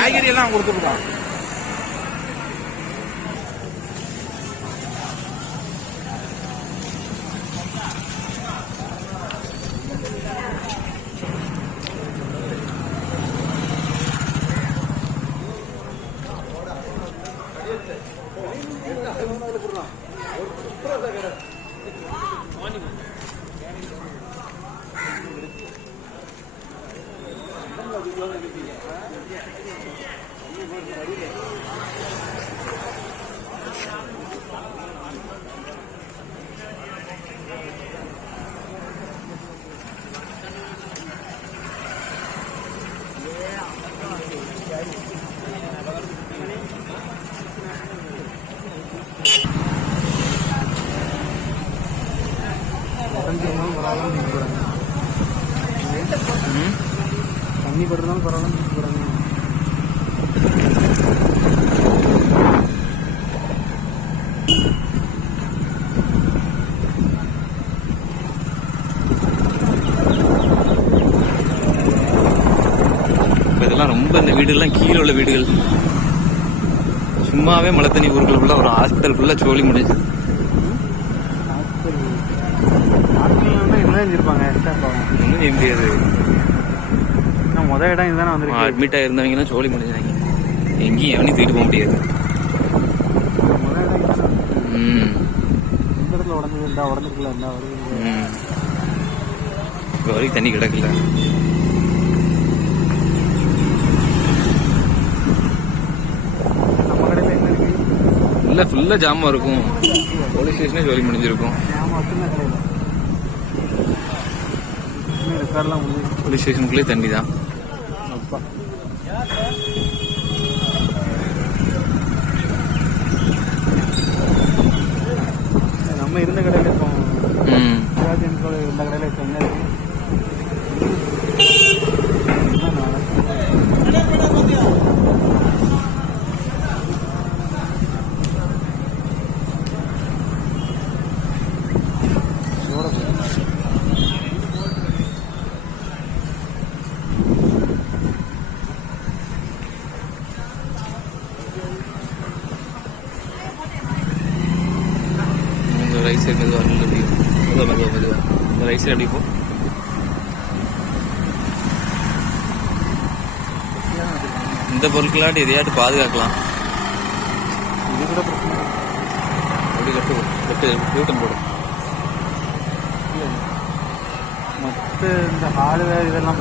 காய்கறி எல்லாம் கொடுத்துருக்கோம் தண்ணி பட்டுறதாலும் பரவாயில்ல தூக்கி போகிறாங்க ரொம்ப இந்த வீடுகள்லாம் கீழே உள்ள வீடுகள் சும்மாவே மழை தண்ணி ஊருக்குள்ள ஒரு ஹாஸ்பிட்டலுக்குள்ள சோழி முடிஞ்சு தான் எக்ஸ்ட்ரா ஒன்றும் இடம் இதுதானே வந்துருக்கு அட்மிட் ஆகிருந்தவங்கலாம் ஜோலி முடிஞ்சாங்க எங்கேயும் எவனையும் தூக்கிட்டு போக முடியாது மொதல் இடம் இடத்துல உடஞ்சது இப்போ வரைக்கும் தண்ணி கிடக்கல இல்லை ஃபுல்லாக ஜாமாக இருக்கும் போலீஸ் ஸ்டேஷனே ஜோலி முடிஞ்சிருக்கும் போலீஸ் ஸ்டேஷனுக்குள்ளே தண்ணி தான் நம்ம இருந்த கடை ரைட் மெதுவாக இல்லை எப்படி மெதுவாக மெதுவாக மெதுவாக இந்த ரைட் சைடு இந்த பொருட்களாட்டு எதையாட்டு பாதுகாக்கலாம் இது கூட அப்படி லெஃப்ட் லெஃப்ட் யூட்டன் போடும் மற்ற இந்த ஹார்ட்வேர் இதெல்லாம்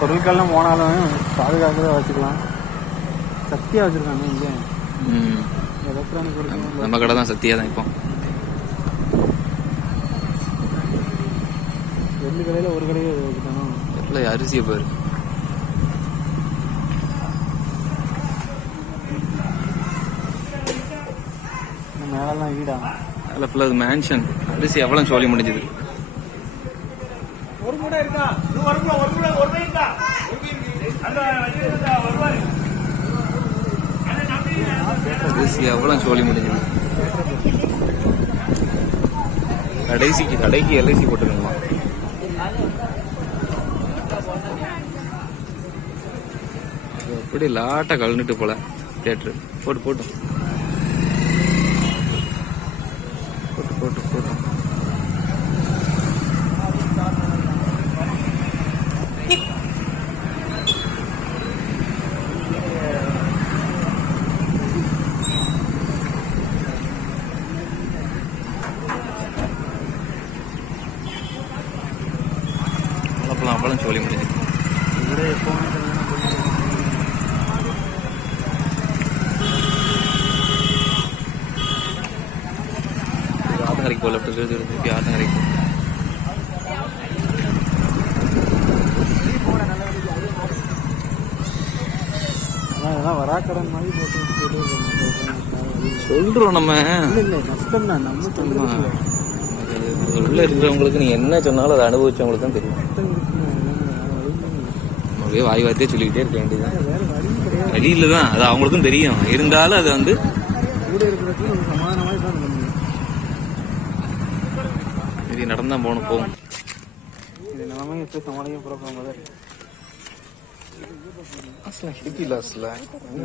பொருட்கள்லாம் போனாலும் பாதுகாக்கிறத வச்சுக்கலாம் சக்தியாக வச்சுருக்காங்க இங்கே எலக்ட்ரானிக் நம்ம கடை தான் சக்தியாக தான் இப்போ ரெண்டு கடையில் ஒரு கடையை வைக்கிட்டானோ இல்லை அரிசியை பாரு மேலெல்லாம் வீடா அதில் ஃபுல்லாக அது மேன்ஷன் அரிசி எவ்வளோ சோழி முடிஞ்சது ஒரு மூடை இருக்கா ஒரு மூடை ஒரு மூடை ஒரு இருக்கா அரிசி எவ்வளோ சோழி முடிஞ்சது கடைசிக்கு கடைக்கு எல்ஐசி போட்டுருங்கம்மா அப்படி லாட்டாக கலந்துட்டு போல தேட்ரு போட்டு போட்டு போட்டு போட்டு போட்டு அப்பளம் சோழி முடிஞ்சு இவரே எப்போவுமே போலப்படுகிறது இருந்து யாரும் கிடைக்கும் வராக்கடன் மாதிரி உள்ள இருக்கிறவங்களுக்கு நீ என்ன சொன்னாலும் அதை அனுபவிச்சவங்களுக்கு தெரியும் அப்படியே வாய் சொல்லிக்கிட்டே இருக்க அது அவங்களுக்கும் தெரியும் இருந்தாலும் அது வந்து சரி நடந்தான் போகணும் போகும்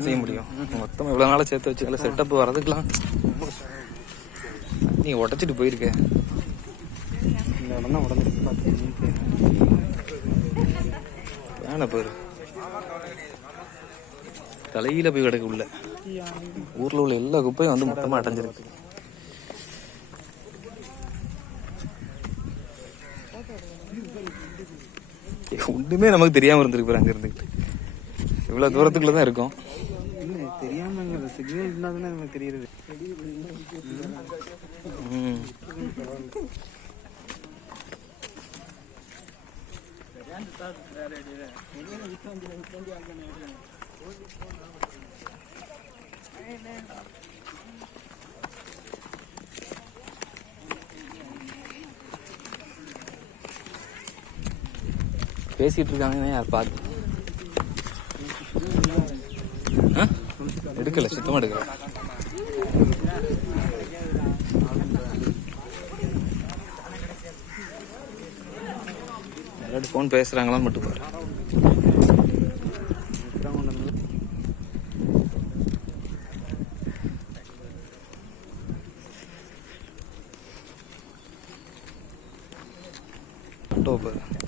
செய்ய முடியும் மொத்தம் இவ்வளோ நாளாக சேர்த்து வச்சுக்கல செட்டப் வரதுக்கெலாம் நீ உடச்சிட்டு போயிருக்க இந்த பார்த்து வேணா தலையில போய் கிடக்கு உள்ள ஊர்ல உள்ள எல்லா குப்பையும் வந்து மொத்தமா அடைஞ்சிருக்கு ரெண்டுமே நமக்கு தெரியாமல் இருந்திருக்கு அங்கே இருந்துக்கிட்டு இவ்வளோ தூரத்துக்குள்ள தான் இருக்கும் தெரியாமங்கிறது சிக்னல் நமக்கு பேசிகிட்டு இருக்காங்கன்னு யார் பார்த்து எடுக்கல சுத்தமாக எடுக்கல எல்லாரும் ஃபோன் பேசுகிறாங்களான்னு மட்டும் பாரு ஆட்டோ